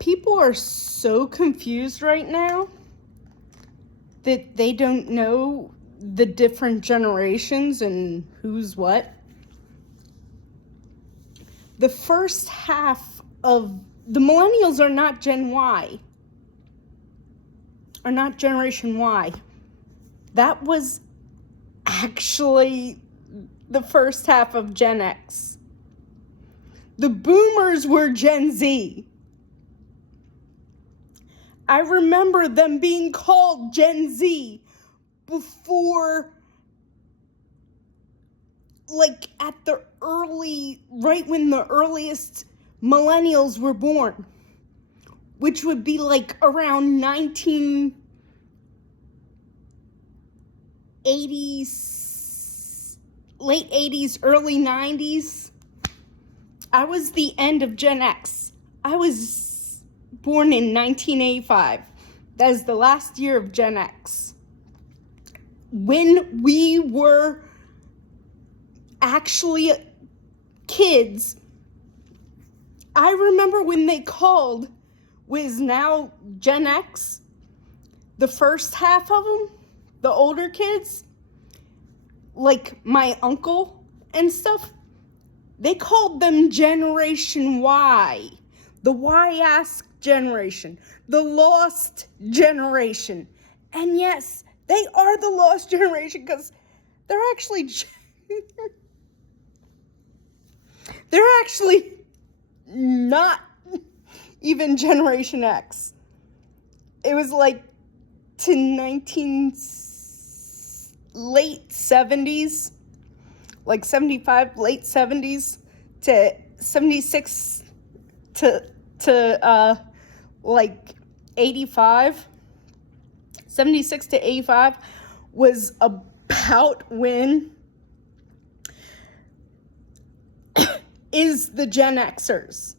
People are so confused right now that they don't know the different generations and who's what. The first half of the millennials are not Gen Y, are not Generation Y. That was actually the first half of Gen X. The boomers were Gen Z. I remember them being called Gen Z before, like at the right when the earliest millennials were born, which would be like around 1980s, late 80s, early 90s. I was the end of Gen X. I was born in 1985. That is the last year of Gen X. When we were actually kids, I remember when they called, was now Gen X, the first half of them, the older kids, like my uncle and stuff, they called them Generation Y, the Y-ass generation, the lost generation. And yes, they are the lost generation because they're actually not even Generation X. It was like to late 70s, like 75, late 70s to 76 to like 85. 76 to 85 was about when is the Gen Xers.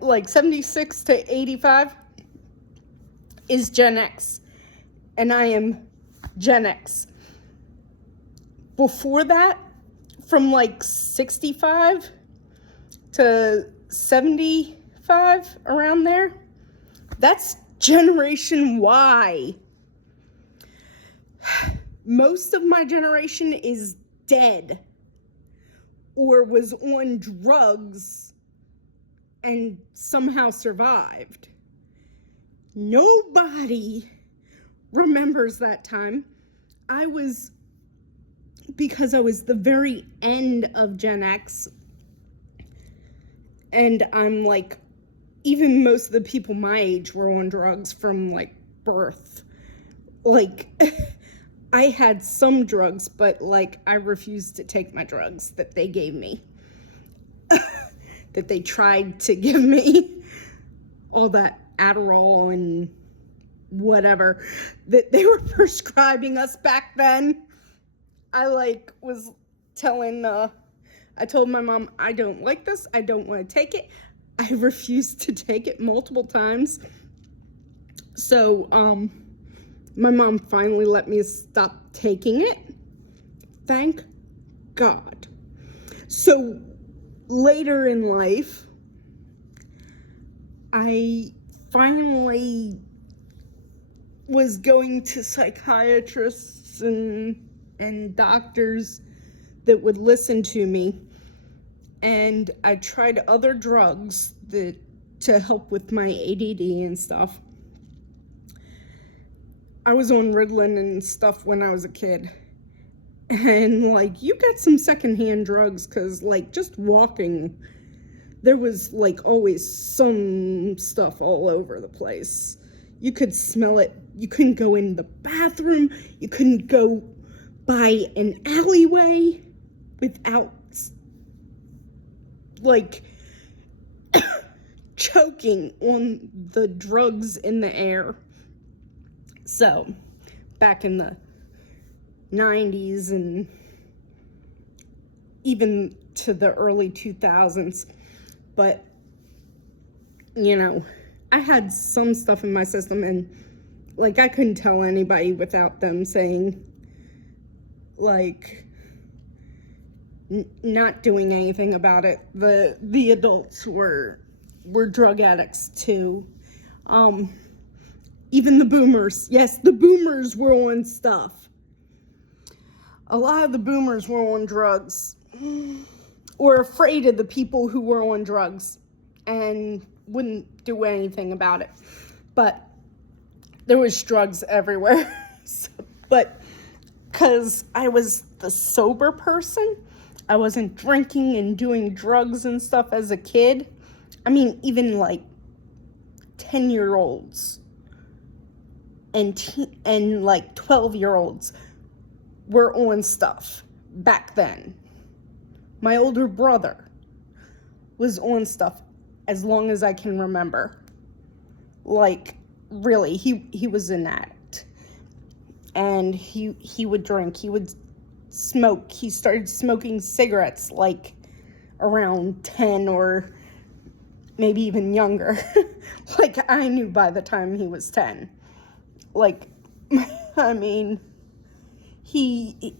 Like 76 to 85 is Gen X. And I am Gen X. Before that, from like 65 to 75, around there, that's Generation Y. Most of my generation is dead or was on drugs and somehow survived. Nobody remembers that time. Because I was the very end of Gen X, and I'm like, even most of the people my age were on drugs from like birth. Like, I had some drugs, but like I refused to take my drugs that they gave me, that they tried to give me, all that Adderall and whatever that they were prescribing us back then. I told my mom, I don't like this, I don't want to take it. I refused to take it multiple times. So, my mom finally let me stop taking it. Thank God. So, later in life, I finally was going to psychiatrists and doctors that would listen to me, and I tried other drugs to help with my ADD and stuff. I was on Ritalin and stuff when I was a kid, and like, you get some secondhand drugs because like just walking, there was like always some stuff all over the place. You could smell it. You couldn't go in the bathroom. You couldn't go by an alleyway without like choking on the drugs in the air. So, back in the 90s and even to the early 2000s. But, you know, I had some stuff in my system, and like I couldn't tell anybody without them saying, like, not doing anything about it. The adults were drug addicts too. Even the boomers. Yes, the boomers were on stuff. A lot of the boomers were on drugs, or afraid of the people who were on drugs, and wouldn't do anything about it. But there was drugs everywhere. But because I was the sober person, I wasn't drinking and doing drugs and stuff as a kid. I mean, even like 10-year-olds and like 12-year-olds were on stuff back then. My older brother was on stuff as long as I can remember. Like, really, he was an addict. And he would drink, he would smoke. He started smoking cigarettes like around 10 or maybe even younger. Like, I knew by the time he was 10. Like, I mean,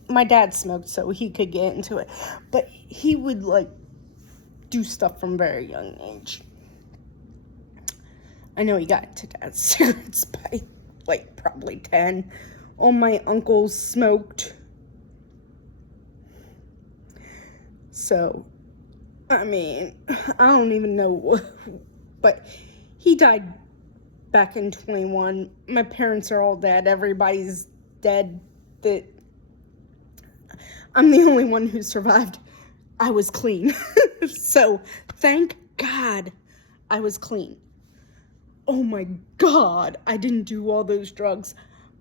my dad smoked, so he could get into it. But he would, like, do stuff from a very young age. I know he got into dad's cigarettes by, like, probably 10. All my uncles smoked. So, I mean, I don't even know. But he died back in 21. My parents are all dead. Everybody's dead. I'm the only one who survived. I was clean. So, thank God I was clean. Oh my God, I didn't do all those drugs.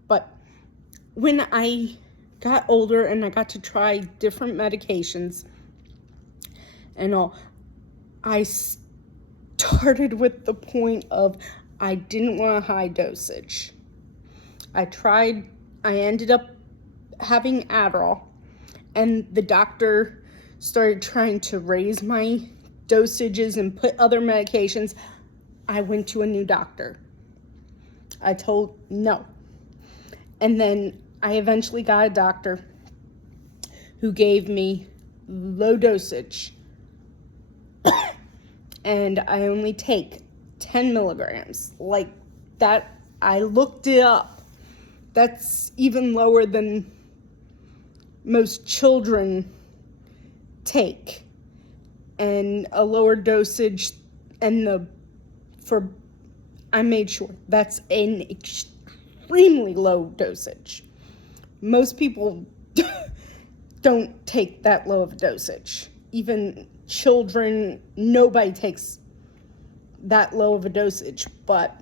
But when I got older and I got to try different medications and all, I started with the point of I didn't want a high dosage. I ended up having Adderall, and the doctor started trying to raise my dosages and put other medications. I went to a new doctor. I told no. And then I eventually got a doctor who gave me low dosage. And I only take 10 milligrams. Like that, I looked it up. That's even lower than most children take. And a lower dosage, and I made sure that's an extremely low dosage. Most people don't take that low of a dosage. Even children, nobody takes that low of a dosage. But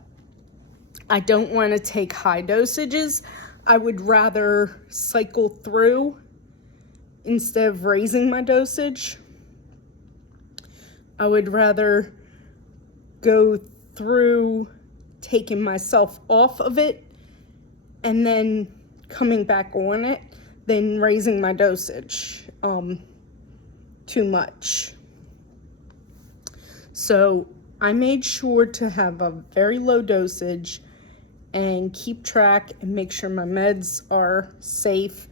I don't want to take high dosages. I would rather cycle through instead of raising my dosage. I would rather go through taking myself off of it and then coming back on it than raising my dosage too much. So I made sure to have a very low dosage and keep track and make sure my meds are safe.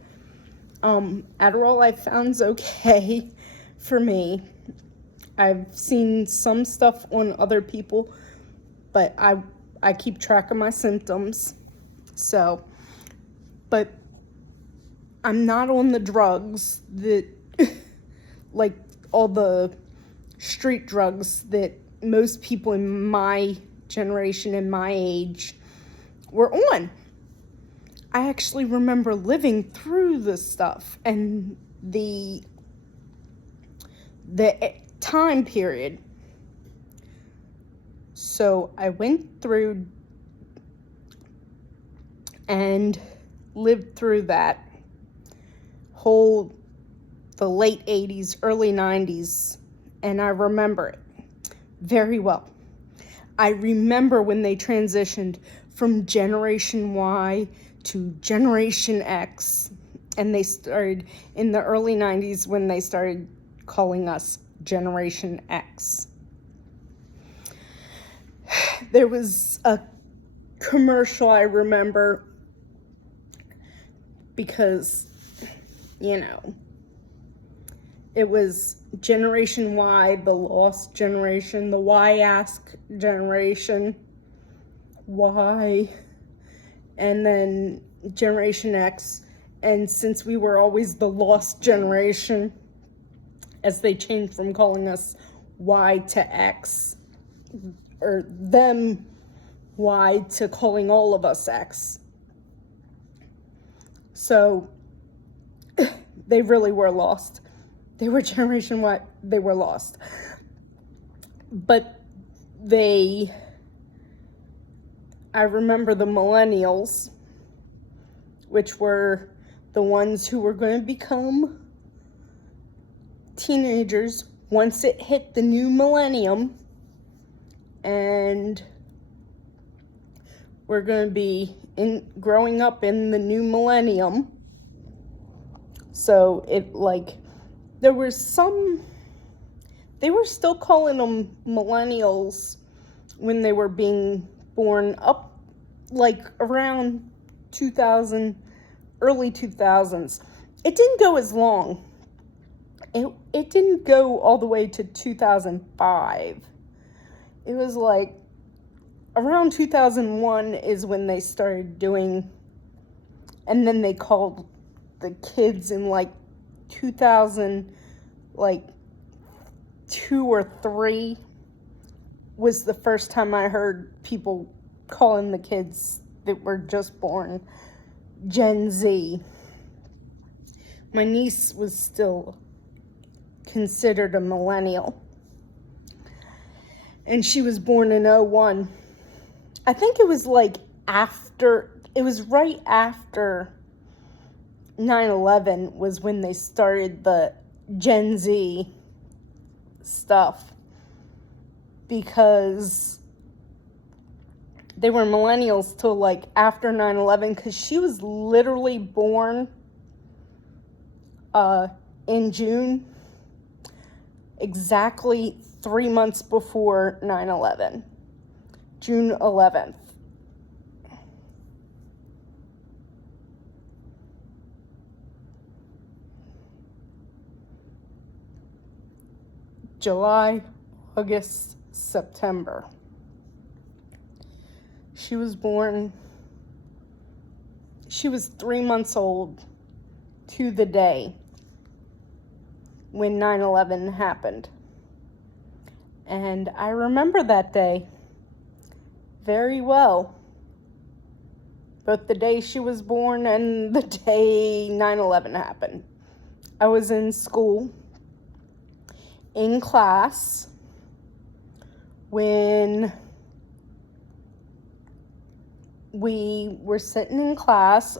Adderall I found's okay for me. I've seen some stuff on other people, but I keep track of my symptoms. So, but I'm not on the drugs that, like all the street drugs that most people in my generation and my age were on. I actually remember living through this stuff and the time period. So I went through and lived through that the late 80s, early 90s, and I remember it very well. I remember when they transitioned from Generation Y to Generation X, and they started in the early 90s when they started calling us Generation X. There was a commercial I remember because, it was Generation Y, the lost generation, the Y-ask generation, Y, and then Generation X. And since we were always the lost generation, as they changed from calling us Y to X, or them Y to calling all of us X. So they really were lost. They were Generation Y, they were lost. But I remember the millennials, which were the ones who were going to become teenagers once it hit the new millennium, and we're going to be growing up in the new millennium. So there was they were still calling them millennials when they were being born up around 2000, early 2000s. It didn't go as long. It didn't go all the way to 2005. It was around 2001 is when they started doing, and then they called the kids in 2000, 2 or 3 was the first time I heard people calling the kids that were just born Gen Z. My niece was still considered a millennial, and she was born in 01. I think it was right after 9/11 was when they started the Gen Z stuff, because they were millennials till after 9/11, because she was literally born in June, exactly 3 months before 9/11, June 11th. July, August, September. She was 3 months old to the day when 9/11 happened. And I remember that day very well. Both the day she was born and the day 9/11 happened. I was in school, in class, when we were sitting in class.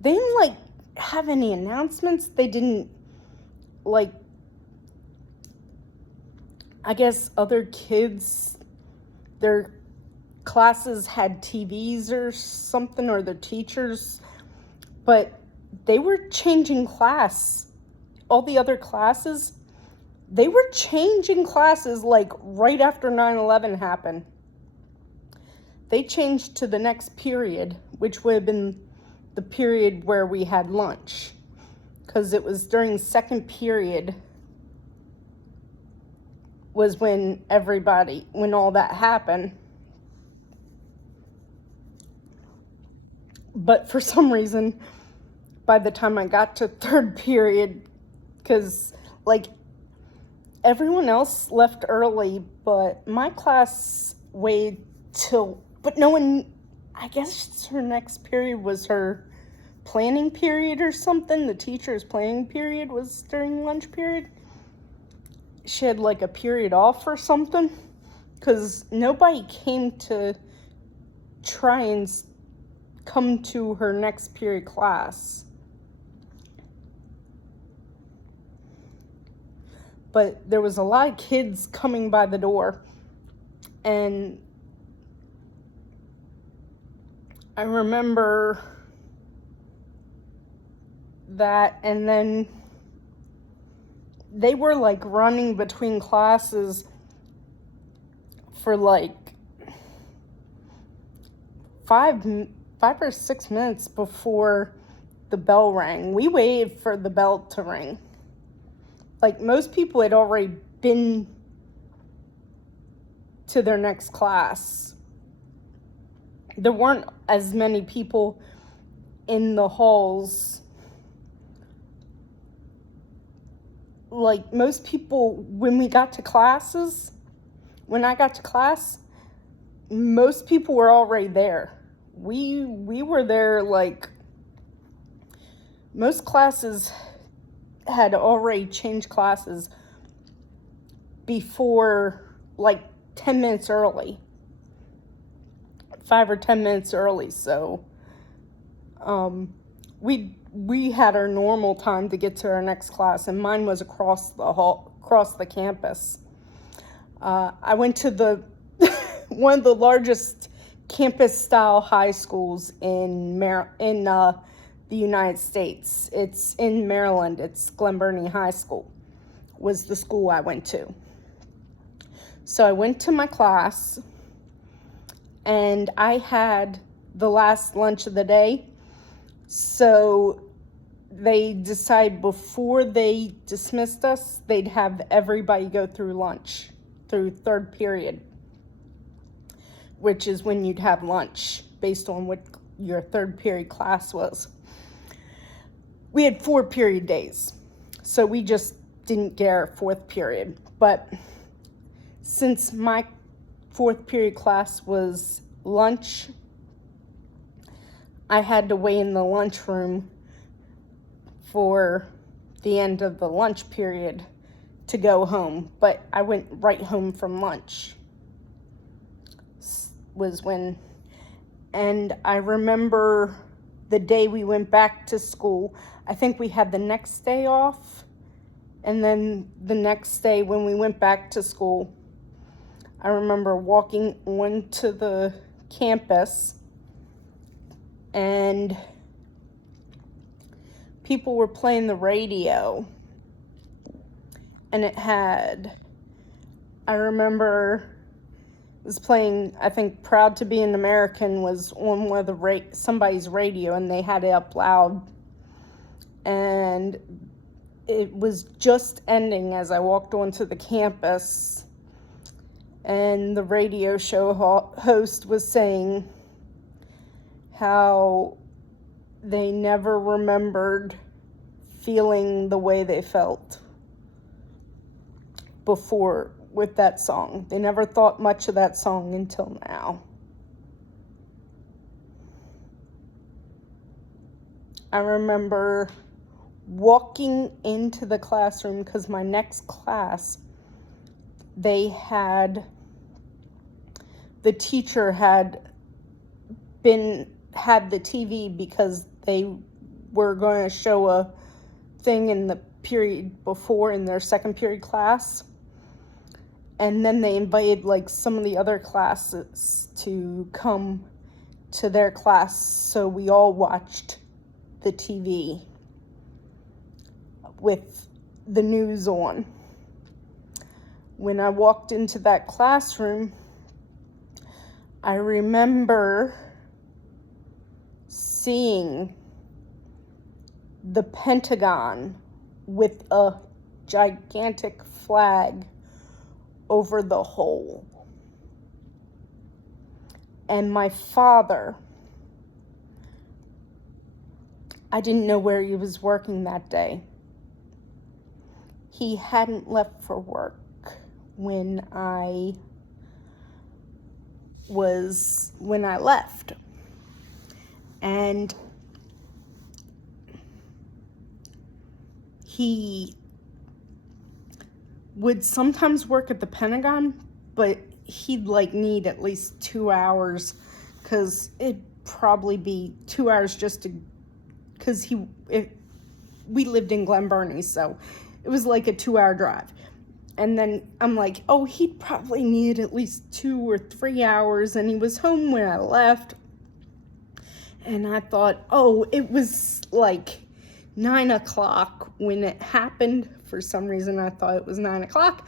They didn't have any announcements. They didn't I guess other kids, their classes had TVs or something, or their teachers, but they were changing class. All the other classes, they were changing classes right after 9/11 happened. They changed to the next period, which would have been the period where we had lunch, because it was during second period was when all that happened. But for some reason, by the time I got to third period, because everyone else left early, but my class waited but no one, I guess her next period was her planning period or something. The teacher's planning period was during lunch period. She had a period off or something, because nobody came to try and come to her next period class. But there was a lot of kids coming by the door, and I remember that. And then they were running between classes for 5 or 6 minutes before the bell rang. We waited for the bell to ring. like most people had already been to their next class. There weren't as many people in the halls. Like most people, when I got to class, most people were already there. We were there, like, most classes had already changed classes before, like, 10 minutes early. 5 or 10 minutes early, so we had our normal time to get to our next class, and mine was across the campus. I went to the one of the largest campus-style high schools in the United States. It's in Maryland. It's Glen Burnie High School was the school I went to. So I went to my class, and I had the last lunch of the day. So they decided before they dismissed us, they'd have everybody go through lunch, through third period, which is when you'd have lunch based on what your third period class was. We had 4 period days, so we just didn't get our 4th period. But since my 4th period class was lunch, I had to wait in the lunchroom for the end of the lunch period to go home. But I went right home from lunch. And I remember the day we went back to school, I think we had the next day off. And then the next day when we went back to school, I remember walking onto the campus, and people were playing the radio, and I remember it was playing, I think Proud to Be an American was on one of somebody's radio, and they had it up loud, and it was just ending as I walked onto the campus, and the radio show host was saying how they never remembered feeling the way they felt before with that song. They never thought much of that song until now. I remember walking into the classroom because my next class, the teacher had the TV because they were going to show a thing in the period before in their 2nd period class. And then they invited like some of the other classes to come to their class, so we all watched the TV with the news on. When I walked into that classroom, I remember seeing the Pentagon with a gigantic flag over the hole. And my father, I didn't know where he was working that day. He hadn't left for work when I left. And he would sometimes work at the Pentagon, but he'd need at least 2 hours, because it'd probably be 2 hours because we lived in Glen Burnie, so it was like a 2-hour drive. And then I'm like, oh, he'd probably need at least 2 or 3 hours, and he was home when I left. And I thought, oh, it was like 9 o'clock when it happened. For some reason, I thought it was 9 o'clock.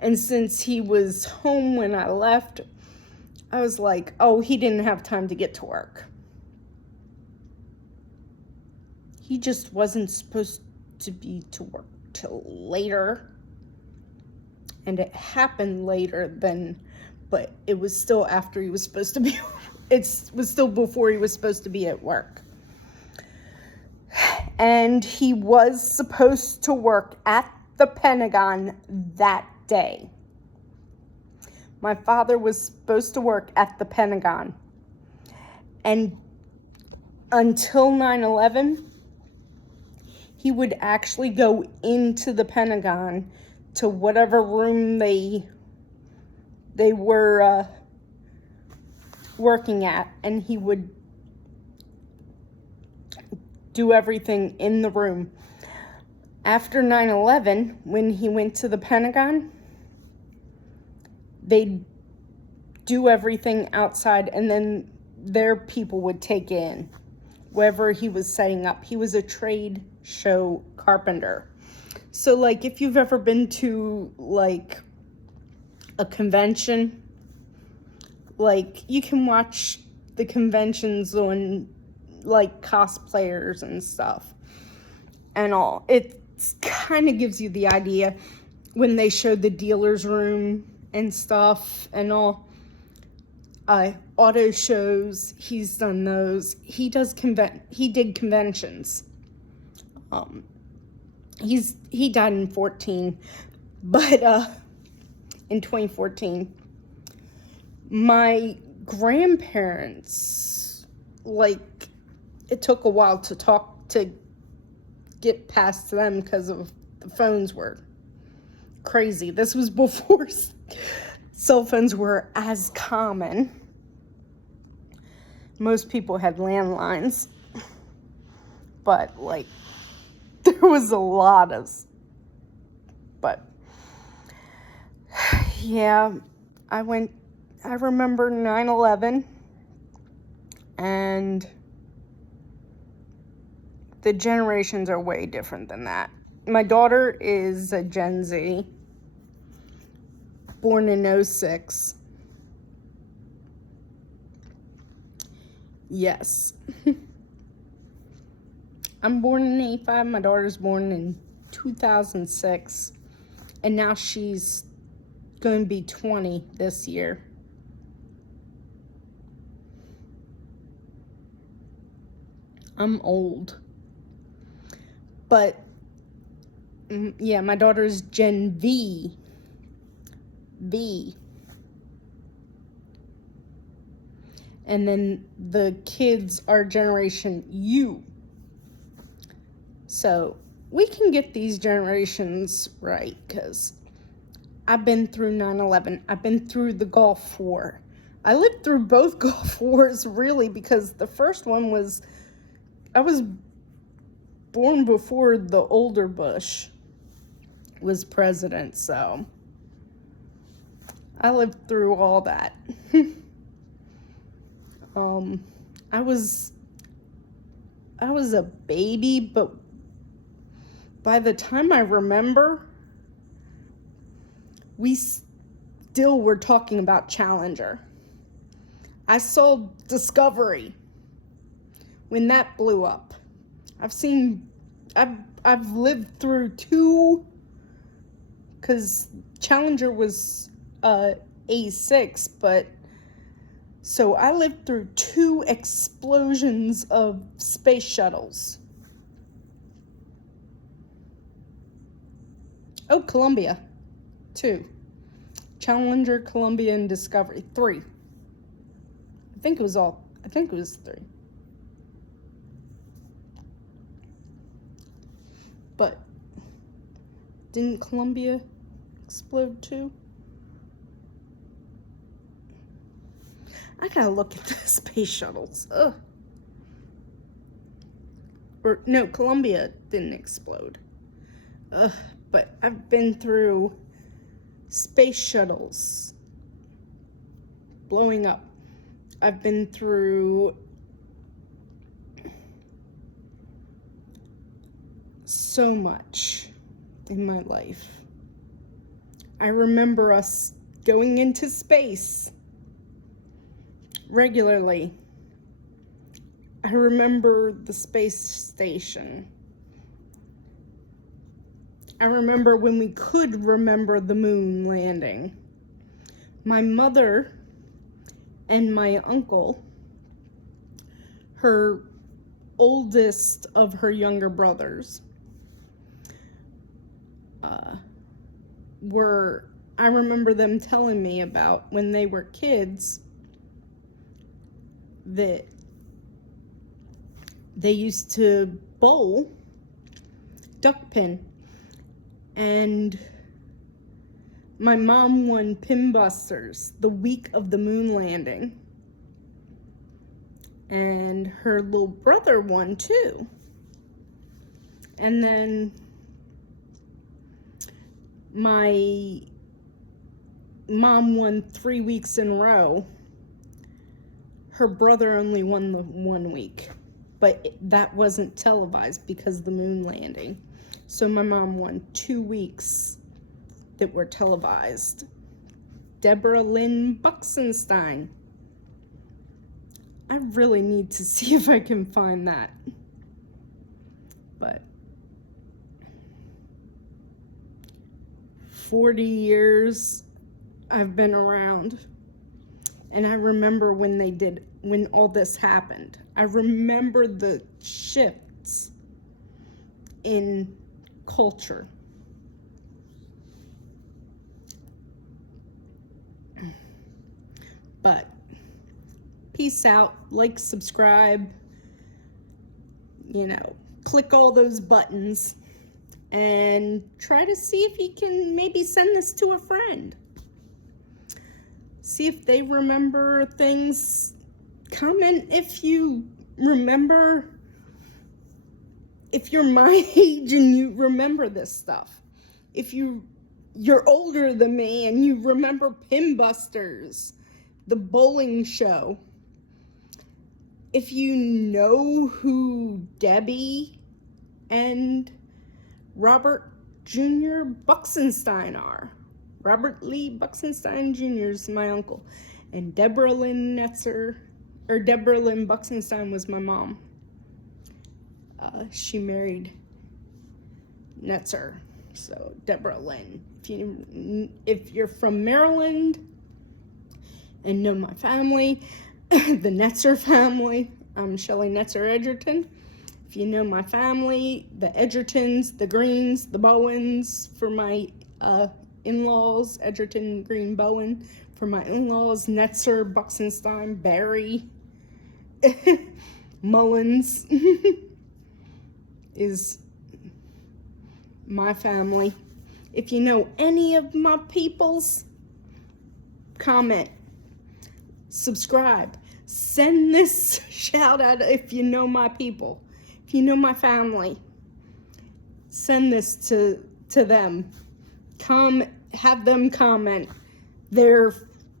And since he was home when I left, I was like, oh, he didn't have time to get to work. He just wasn't supposed to be to work till later. And it happened later than, but it was still after he was supposed to be, it was still before he was supposed to be at work. And he was supposed to work at the Pentagon that day. My father was supposed to work at the Pentagon. And until 9/11, he would actually go into the Pentagon to whatever room they were working at, and he would do everything in the room. After 9/11, when he went to the Pentagon, they'd do everything outside, and then their people would take in wherever he was setting up. He was a trade show carpenter. So, like, if you've ever been to, like, a convention, like, you can watch the conventions on, like, cosplayers and stuff and all. It kind of gives you the idea when they show the dealer's room and stuff and all. Auto shows, he's done those. He did conventions. He died in 14, but in 2014. My grandparents, like, it took a while to get past them because of the phones were crazy. This was before cell phones were as common. Most people had landlines, but, like, there was a lot of, but yeah, I remember 9/11, and the generations are way different than that. My daughter is a Gen Z, born in 06. Yes. I'm born in 85. My daughter's born in 2006. And now she's going to be 20 this year. I'm old. But, yeah, my daughter's Gen V. And then the kids are Generation U. So we can get these generations right, because I've been through 9/11. I've been through the Gulf War. I lived through both Gulf Wars, really, because the first one was, I was born before the older Bush was president, so I lived through all that. I was a baby, but by the time I remember, we still were talking about Challenger. I saw Discovery when that blew up. I've lived through two, because Challenger was A6, but so I lived through two explosions of space shuttles. Oh, Columbia. 2. Challenger, Columbia, and Discovery. 3. I think it was 3. But didn't Columbia explode too? I gotta look at the space shuttles. Ugh. Or no, Columbia didn't explode. Ugh. But I've been through space shuttles blowing up. I've been through so much in my life. I remember us going into space regularly. I remember the space station. I remember when we could remember the moon landing. My mother and my uncle, her oldest of her younger brothers, I remember them telling me about when they were kids that they used to bowl duck pin, and my mom won pin busters the week of the moon landing, and her little brother won too. And then my mom won 3 weeks in a row. Her brother only won the 1 week, but that wasn't televised because of the moon landing. So my mom won 2 weeks that were televised. Deborah Lynn Buxenstein. I really need to see if I can find that. But 40 years I've been around, and I remember when all this happened. I remember the shifts in culture. But peace out, like, subscribe, click all those buttons, and try to see if you can maybe send this to a friend. See if they remember things. Comment if you remember, if you're my age and you remember this stuff. If you're older than me and you remember Pin Busters, the bowling show. If you know who Debbie and Robert Jr. Buxenstein are. Robert Lee Buxenstein Jr. is my uncle. And Deborah Lynn Buxenstein was my mom. She married Netzer. So Deborah Lynn. If you're from Maryland and know my family, the Netzer family, I'm Shelley Netzer-Edgerton. If you know my family, the Edgertons, the Greens, the Bowens, for my in-laws, Edgerton, Green, Bowen. For my in-laws, Netzer, Buxenstein, Barry, Mullins is my family. If you know any of my peoples, comment, subscribe, send this shout out if you know my people. If you know my family, send this to them. Have them comment their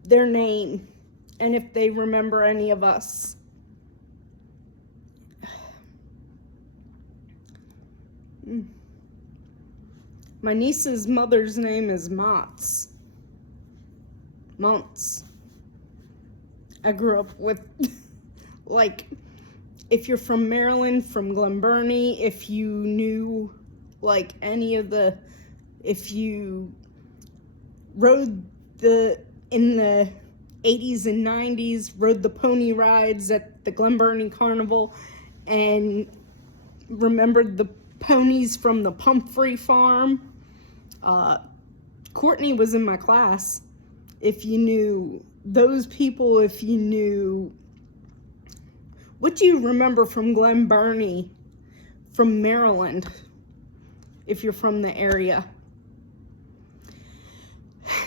name and if they remember any of us. My niece's mother's name is Montz. I grew up with, like, if you're from Maryland, from Glen Burnie, if you knew, like, if you rode in the 80s and 90s, rode the pony rides at the Glen Burnie Carnival, and remembered the ponies from the Pumphrey farm. Courtney was in my class. If you knew those people, if you knew, what do you remember from Glen Burnie, from Maryland, if you're from the area?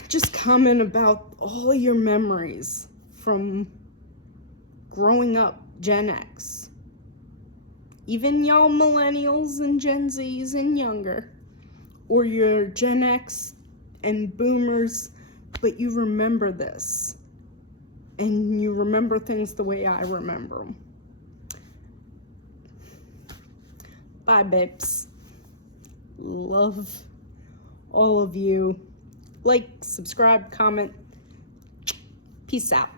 Just comment about all your memories from growing up Gen X. Even y'all millennials and Gen Zs and younger, or your Gen X and boomers, but you remember this, and you remember things the way I remember them. Bye, babes. Love all of you. Like, subscribe, comment. Peace out.